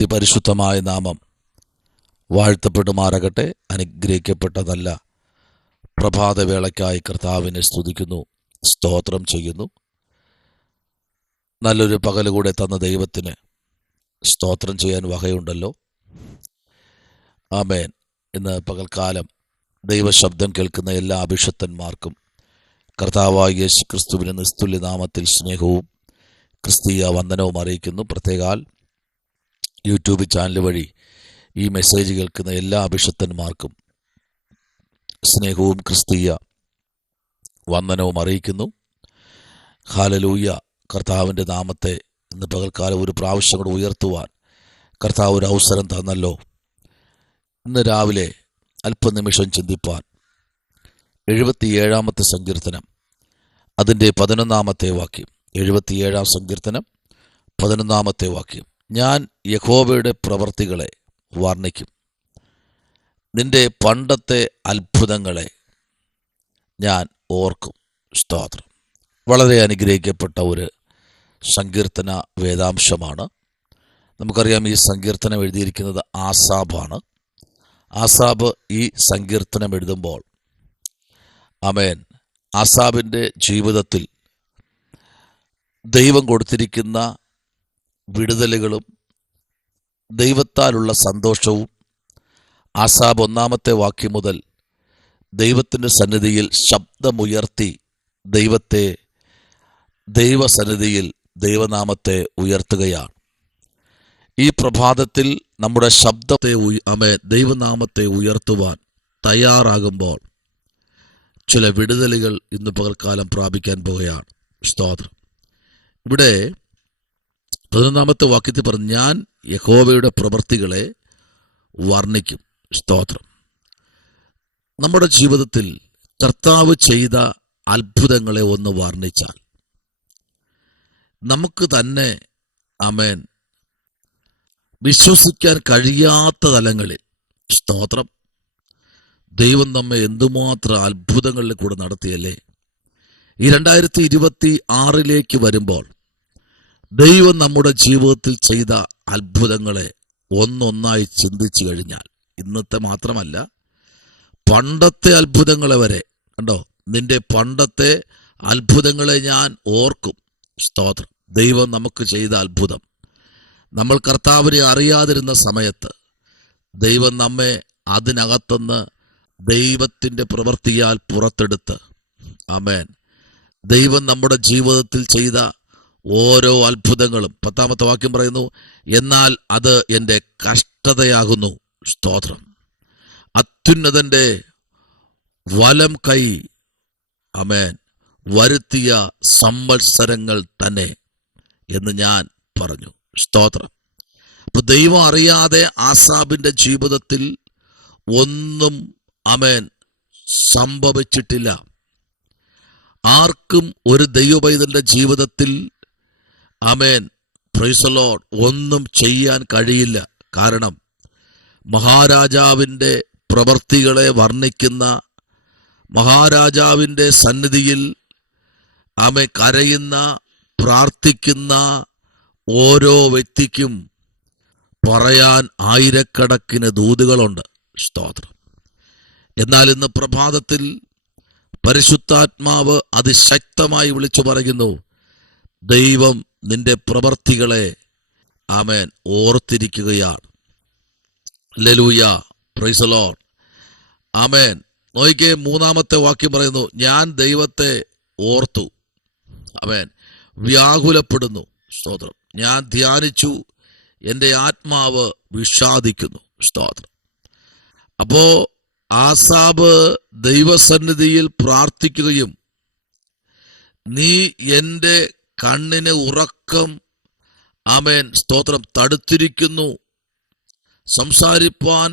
ഈ പരിശുദ്ധമായ നാമം വാഴ്ത്തപ്പെടുമാറാകട്ടെ. അനുഗ്രഹിക്കപ്പെട്ടതല്ല പ്രഭാതവേളയ്ക്കായി കർത്താവിനെ സ്തുതിക്കുന്നു, സ്തോത്രം ചെയ്യുന്നു. നല്ലൊരു പകലുകൂടെ തന്ന ദൈവത്തിന് സ്തോത്രം ചെയ്യാൻ വകയുണ്ടല്ലോ. ആമേൻ. ഇന്ന് പകൽക്കാലം ദൈവശബ്ദം കേൾക്കുന്ന എല്ലാ അഭിഷക്തന്മാർക്കും കർത്താവായ യേശു ക്രിസ്തുവിന് നിസ്തുല്യ നാമത്തിൽ സ്നേഹവും ക്രിസ്തീയ വന്ദനവും അറിയിക്കുന്നു. പ്രത്യേകാൽ യൂട്യൂബ് ചാനൽ വഴി ഈ മെസ്സേജ് കേൾക്കുന്ന എല്ലാ അഭിഷക്തന്മാർക്കും സ്നേഹവും ക്രിസ്തീയ വന്ദനവും അറിയിക്കുന്നു. ഹല്ലേലൂയ. കർത്താവിൻ്റെ നാമത്തെ ഇന്ന് പകൽക്കാലം ഒരു പ്രാവശ്യം കൂടെ ഉയർത്തുവാൻ കർത്താവ് ഒരു അവസരം തന്നല്ലോ. ഇന്ന് രാവിലെ അല്പനിമിഷം ചിന്തിപ്പാൻ 77-ാമത്തെ സങ്കീർത്തനം അതിൻ്റെ 11-ാമത്തെ വാക്യം. 77-ാം സങ്കീർത്തനം 11-ാമത്തെ വാക്യം. ഞാൻ യഹോവയുടെ പ്രവൃത്തികളെ വർണ്ണിക്കും, നിന്റെ പണ്ടത്തെ അത്ഭുതങ്ങളെ ഞാൻ ഓർക്കും. സ്തോത്രം. വളരെ അനുഗ്രഹിക്കപ്പെട്ട ഒരു സങ്കീർത്തന വേദാംശമാണ്. നമുക്കറിയാം, ഈ സങ്കീർത്തനം എഴുതിയിരിക്കുന്നത് ആസാബാണ്. ആസാബ് ഈ സങ്കീർത്തനം എഴുതുമ്പോൾ ആമേൻ, ആസാബിൻ്റെ ജീവിതത്തിൽ ദൈവം കൊടുത്തിരിക്കുന്ന വിടുതലുകളും ദൈവത്താലുള്ള സന്തോഷവും ആസാബ് 1-ാമത്തെ വാക്യം മുതൽ ദൈവത്തിൻ്റെ സന്നിധിയിൽ ശബ്ദമുയർത്തി ദൈവസന്നിധിയിൽ ദൈവനാമത്തെ ഉയർത്തുകയാണ്. ഈ പ്രഭാതത്തിൽ നമ്മുടെ ശബ്ദത്തെ ദൈവനാമത്തെ ഉയർത്തുവാൻ തയ്യാറാകുമ്പോൾ ചില വിടുതലുകൾ ഇന്ന് പകൽക്കാലം പ്രാപിക്കാൻ പോകുകയാണ്. സ്തോത്രം. ഇവിടെ 11-ാമത്തെ വാക്യത്തിൽ പറഞ്ഞു, ഞാൻ യഹോവയുടെ പ്രവൃത്തികളെ വർണ്ണിക്കും. സ്തോത്രം. നമ്മുടെ ജീവിതത്തിൽ കർത്താവ് ചെയ്ത അത്ഭുതങ്ങളെ ഒന്ന് വർണ്ണിച്ചാൽ നമുക്ക് തന്നെ ആമേൻ വിശ്വസിക്കാൻ കഴിയാത്ത തലങ്ങളിൽ സ്തോത്രം ദൈവം നമ്മെ എന്തുമാത്രം അത്ഭുതങ്ങളിൽ കൂടെ നടത്തിയല്ലേ. ഈ 2026 വരുമ്പോൾ ദൈവം നമ്മുടെ ജീവിതത്തിൽ ചെയ്ത അത്ഭുതങ്ങളെ ഒന്നൊന്നായി ചിന്തിച്ചു കഴിഞ്ഞാൽ, ഇന്നത്തെ മാത്രമല്ല പണ്ടത്തെ അത്ഭുതങ്ങളെ വരെ കണ്ടോ, നിന്റെ പണ്ടത്തെ അത്ഭുതങ്ങളെ ഞാൻ ഓർക്കും. സ്തോത്രം. ദൈവം നമുക്ക് ചെയ്ത അത്ഭുതം, നമ്മൾ കർത്താവിനെ അറിയാതിരുന്ന സമയത്ത് ദൈവം നമ്മെ അതിനകത്തുനിന്ന് ദൈവത്തിൻ്റെ പ്രവൃത്തിയാൽ പുറത്തെടുത്ത് ആമേൻ, ദൈവം നമ്മുടെ ജീവിതത്തിൽ ചെയ്ത ഓരോ അത്ഭുതങ്ങളും 10-ാമത്തെ വാക്യം പറയുന്നു, എന്നാൽ അത് എൻ്റെ കഷ്ടതയാകുന്നു. സ്തോത്രം. അത്യുന്നതൻ്റെ വലം കൈ ആമേൻ വരുത്തിയ സംവത്സരങ്ങൾ തന്നെ എന്ന് ഞാൻ പറഞ്ഞു. സ്തോത്രം. അപ്പൊ ദൈവം അറിയാതെ ആസാബിന്റെ ജീവിതത്തിൽ ഒന്നും ആമേൻ സംഭവിച്ചിട്ടില്ല. ആർക്കും ഒരു ദൈവപൈതലിന്റെ ജീവിതത്തിൽ ആമേൻ പ്രൈസ് ദി ലോർഡ് ഒന്നും ചെയ്യാൻ കഴിയില്ല. കാരണം മഹാരാജാവിൻ്റെ പ്രവൃത്തികളെ വർണ്ണിക്കുന്ന, മഹാരാജാവിൻ്റെ സന്നിധിയിൽ ആമേൻ കരയുന്ന, പ്രാർത്ഥിക്കുന്ന ഓരോ വ്യക്തിക്കും പറയാൻ ആയിരക്കണക്കിന് ദൂതുകളുണ്ട്. സ്തോത്രം. എന്നാൽ ഇന്ന് പ്രഭാതത്തിൽ പരിശുദ്ധാത്മാവ് അതിശക്തമായി വിളിച്ചു പറയുന്നു, ദൈവം നിന്റെ പ്രവൃത്തികളെ ആമേൻ ഓർത്തിരിക്കുകയാണ്. ഹല്ലേലൂയ. Praise the Lord. ആമേൻ. നോക്കിക്കേ, 3-ാമത്തെ വാക്യം പറയുന്നു, ഞാൻ ദൈവത്തെ ഓർത്തു ആമേൻ വ്യാകുലപ്പെടുന്നു. സ്തോത്രം. ഞാൻ ധ്യാനിച്ചു, എൻ്റെ ആത്മാവ് വിഷാദിക്കുന്നു. സ്തോത്രം. അപ്പോ ആസാബ് ദൈവസന്നിധിയിൽ പ്രാർത്ഥിക്കുകയും, നീ എൻ്റെ കണ്ണിന് ഉറക്കം ആമേൻ സ്തോത്രം തടുത്തിരിക്കുന്നു, സംസാരിപ്പാൻ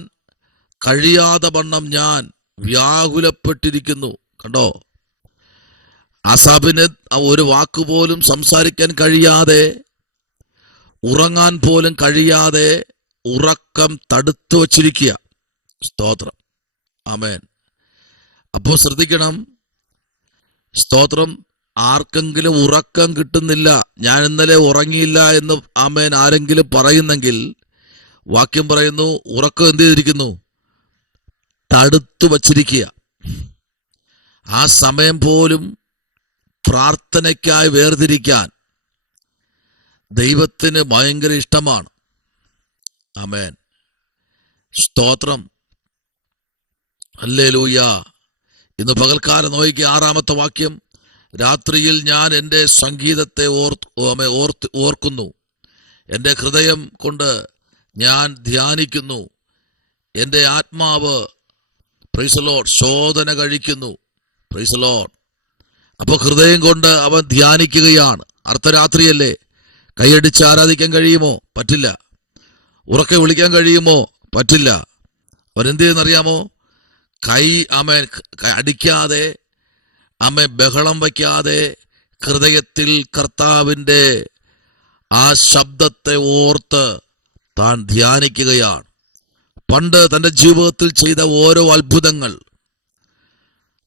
കഴിയാതെ വണ്ണം ഞാൻ വ്യാകുലപ്പെട്ടിരിക്കുന്നു. കണ്ടോ, ആസാബിന് ഒരു വാക്കുപോലും സംസാരിക്കാൻ കഴിയാതെ, ഉറങ്ങാൻ പോലും കഴിയാതെ ഉറക്കം തടുത്തു വച്ചിരിക്കുക. സ്തോത്രം. ആമേൻ. അപ്പോ ശ്രദ്ധിക്കണം. സ്തോത്രം. ആർക്കെങ്കിലും ഉറക്കം കിട്ടുന്നില്ല, ഞാൻ ഇന്നലെ ഉറങ്ങിയില്ല എന്ന് ആമേൻ ആരെങ്കിലും പറയുന്നെങ്കിൽ വാക്യം പറയുന്നു, ഉറക്കം എന്ത് ചെയ്തിരിക്കുന്നു? തടുത്തു വച്ചിരിക്കുക. ആ സമയം പോലും പ്രാർത്ഥനയ്ക്കായി വേർതിരിക്കാൻ ദൈവത്തിന് ഭയങ്കര ഇഷ്ടമാണ്. ആമേൻ, സ്തോത്രം, ഹല്ലേലൂയ. ഇന്ന് പകൽക്കാലം നോക്കി 6-ാമത്തെ വാക്യം, രാത്രിയിൽ ഞാൻ എൻ്റെ സംഗീതത്തെ ഓർക്കുന്നു, എൻ്റെ ഹൃദയം കൊണ്ട് ഞാൻ ധ്യാനിക്കുന്നു, എൻ്റെ ആത്മാവ് പ്രൈസ് ദി ലോർഡ് ശോധന കഴിക്കുന്നു. Price the Lord. അപ്പോൾ ഹൃദയം കൊണ്ട് അവൻ ധ്യാനിക്കുകയാണ്. അർദ്ധരാത്രിയല്ലേ? കൈയടിച്ച് ആരാധിക്കാൻ കഴിയുമോ? പറ്റില്ല. ഉറക്കെ വിളിക്കാൻ കഴിയുമോ? പറ്റില്ല. അവരെന്ത് ചെയ്യുന്നറിയാമോ? കൈ അടിക്കാതെ, ബഹളം വയ്ക്കാതെ ഹൃദയത്തിൽ കർത്താവിൻ്റെ ആ ശബ്ദത്തെ ഓർത്ത് താൻ ധ്യാനിക്കുകയാണ്. പണ്ട് തൻ്റെ ജീവിതത്തിൽ ചെയ്ത ഓരോ അത്ഭുതങ്ങൾ.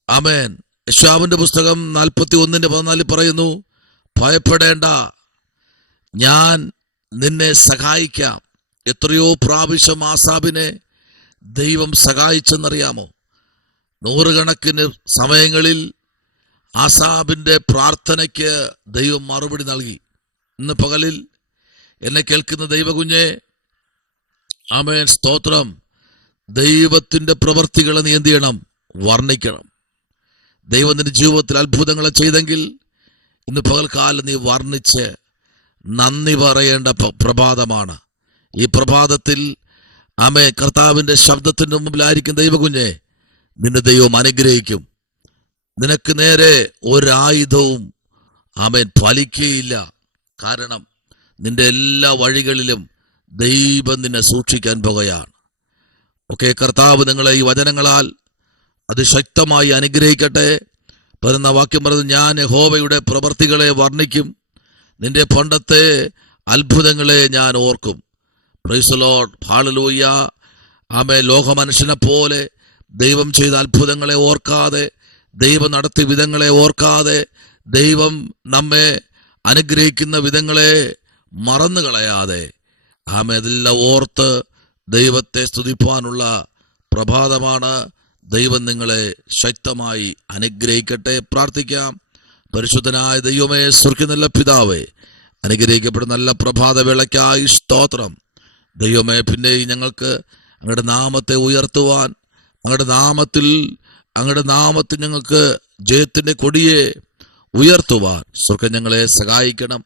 ആമേൻ. യെശയ്യാവിന്റെ പുസ്തകം 41:14 പറയുന്നു, ഭയപ്പെടേണ്ട, ഞാൻ നിന്നെ സഹായിക്കാം. എത്രയോ പ്രാവശ്യം ആസാബിനെ ദൈവം സഹായിച്ചെന്നറിയാമോ? 100 കണക്കിന് സമയങ്ങളിൽ ആസാബിന്റെ പ്രാർത്ഥനയ്ക്ക് ദൈവം മറുപടി നൽകി. ഇന്ന് പകലിൽ എന്നെ കേൾക്കുന്ന ദൈവകുഞ്ഞെ, ആമേൻ, സ്തോത്രം, ദൈവത്തിന്റെ പ്രവൃത്തികളെ നീ എന്ത് ചെയ്യണം? വർണ്ണിക്കണം. ദൈവം നിന്റെ ജീവിതത്തിൽ അത്ഭുതങ്ങളെ ചെയ്തെങ്കിൽ ഇന്ന് പകൽക്കാലം നീ വർണ്ണിച്ച് നന്ദി പറയേണ്ട പ്രഭാതമാണ്. ഈ പ്രഭാതത്തിൽ കർത്താവിന്റെ ശബ്ദത്തിന്റെ മുമ്പിലായിരിക്കും ദൈവകുഞ്ഞെ, നിന്നെ ദൈവം അനുഗ്രഹിക്കും. നിനക്ക് നേരെ ഒരായുധവും ഫലിക്കുകയില്ല. കാരണം നിന്റെ എല്ലാ വഴികളിലും ദൈവം നിന്നെ സൂക്ഷിക്കാൻ പോകുകയാണ്. കർത്താവ് നിങ്ങളെ ഈ വചനങ്ങളാൽ അതിശക്തമായി അനുഗ്രഹിക്കട്ടെ. വരുന്ന വാക്യം പറഞ്ഞു, ഞാൻ യഹോവയുടെ പ്രവൃത്തികളെ വർണ്ണിക്കും, നിന്റെ പണ്ടത്തെ അത്ഭുതങ്ങളെ ഞാൻ ഓർക്കും. പ്രൈസ് ദി ലോർഡ്, ഹല്ലേലൂയ. ലോകമനുഷ്യനെ പോലെ ദൈവം ചെയ്ത അത്ഭുതങ്ങളെ ഓർക്കാതെ, ദൈവം നടത്തിയ വിധങ്ങളെ ഓർക്കാതെ, ദൈവം നമ്മെ അനുഗ്രഹിക്കുന്ന വിധങ്ങളെ മറന്നു കളയാതെ അതെല്ലാം ഓർത്ത് ദൈവത്തെ സ്തുതിപ്പാനുള്ള പ്രഭാതമാണ്. ദൈവം നിങ്ങളെ ശക്തമായി അനുഗ്രഹിക്കട്ടെ. പ്രാർത്ഥിക്കാം. പരിശുദ്ധനായ ദൈവമേ, സ്വർഗ്ഗത്തിലുള്ള പിതാവേ, അനുഗ്രഹിക്കപ്പെടുന്ന നല്ല പ്രഭാതവേളയ്ക്കായി സ്തോത്രം. ദൈവമേ, പിന്നെ ഞങ്ങൾക്ക് അങ്ങയുടെ നാമത്തെ ഉയർത്തുവാൻ, അങ്ങയുടെ നാമത്തിൽ ഞങ്ങൾക്ക് ജയത്തിന്റെ കൊടിയെ ഉയർത്തുവാൻ സ്വർഗ്ഗം ഞങ്ങളെ സഹായിക്കണം.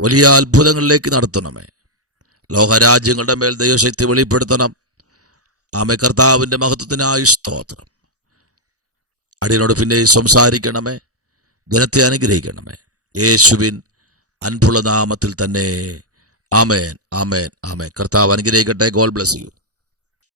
വലിയ അത്ഭുതങ്ങളിലേക്ക് നടത്തണമേ. ലോകരാജ്യങ്ങളുടെ മേൽ ദൈവശക്തി വെളിപ്പെടുത്തണം. കർത്താവിന്റെ മഹത്വത്തിനായി സ്തോത്രം. അടിയനോട് പിന്നെ സംസാരിക്കണമേ, ജനത്തെ അനുഗ്രഹിക്കണമേ. യേശുവിൻ അൻപുള്ള നാമത്തിൽ തന്നെ. ആമേൻ, ആമേൻ, ആമേൻ. കർത്താവ് അനുഗ്രഹിക്കട്ടെ. God bless you.